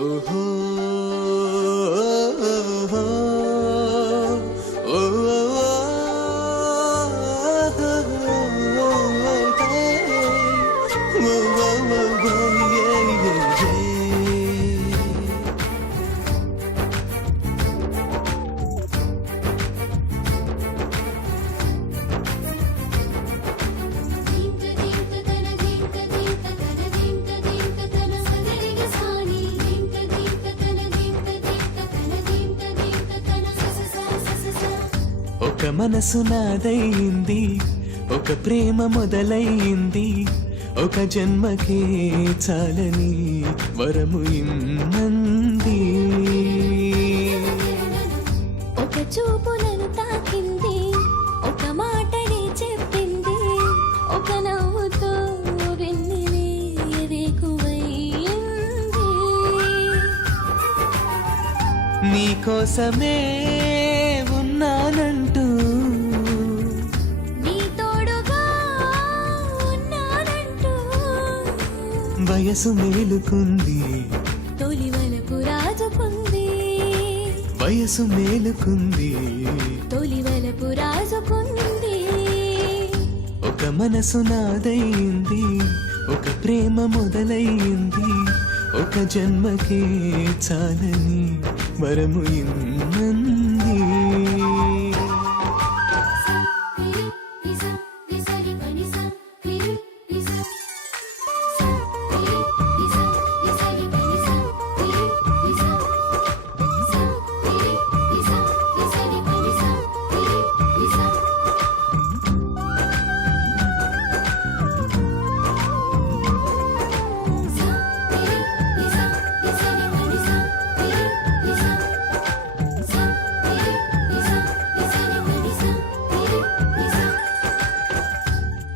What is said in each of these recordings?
ఓహో ఓహో ఒక మనసు నాదైంది, ఒక ప్రేమ మొదలైంది, ఒక జన్మకే చాలని వరము ఇమ్మంది. ఒక చూపులను తాకింది, ఒక మాటని చెప్పింది, ఒక నవ్వుతో వెన్నెలే వేకువైంది. నీకోసమే ఉన్నానంటూ, నీ తోడుగా ఉన్నానంటూ, వయసు మేలుకుంది, తొలి వలపు రాజుకుంది, వయసు మేలుకుంది, తొలి వలపు రాజుకుంది. ఒక మనసు నాదైంది, ఒక ప్రేమ మొదలైంది, ఒక జన్మకే చాలని వరము ఇమ్మంది.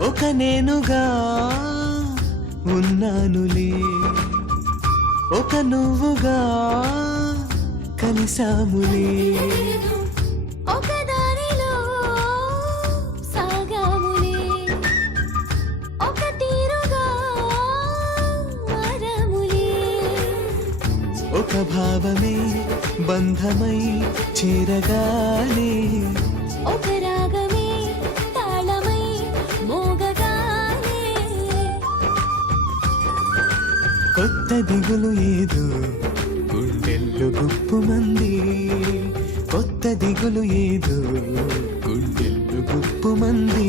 ఒక నేనుగా ఉన్నానులే, ఒక నువ్వుగా కలిసాములే. ఒక దారిలో సాగాములే, ఒక తీరుగా మారాములే. ఒక భావమే బంధమై చేరగానే, ఒక రాగమే తాళమై మోగగానే. కొత్త దిగులు ఏదో గుండెల్లో గుప్పుమంది, కొత్త దిగులు ఏదో గుండెల్లో గుప్పుమంది.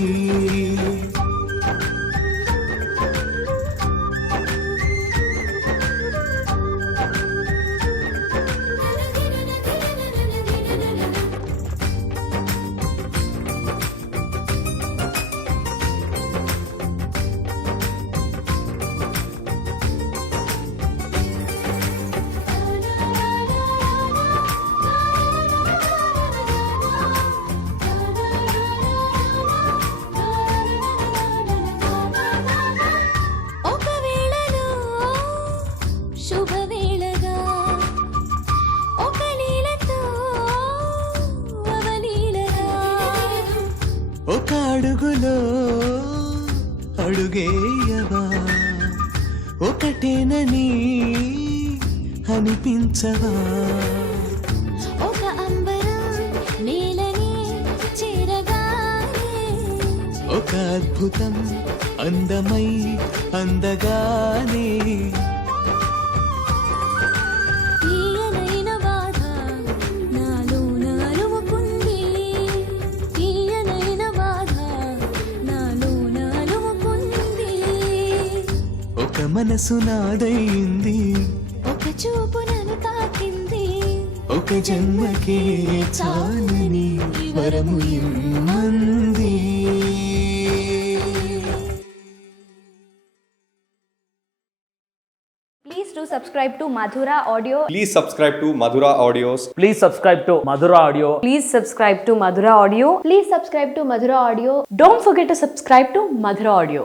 ఒక వేళలో శుభవేళగా, ఒక లీలతో అవలీలగా, ఒక అడుగులో అడుగేయవా, ఒకటేనని అనిపించవా. ఒక అంబరం నేలని చేరగానే, ఒక అద్భుతం అందమై అందగానే. తీయనైన బాధ నాలోన అలుముకుంది, తీయనైన బాధ నాలోన అలుముకుంది. ఒక మనసు నాదైంది, ఒక చూపు నన్ను తాకింది, ఒక జన్మకే చాలని వరము ఇమ్మంది. Please do subscribe to Madhura Audio. Please subscribe to Madhura Audios. Please subscribe to Madhura Audio. Please subscribe to Madhura Audio. Please subscribe to Madhura Audio. Don't forget to subscribe to Madhura Audio.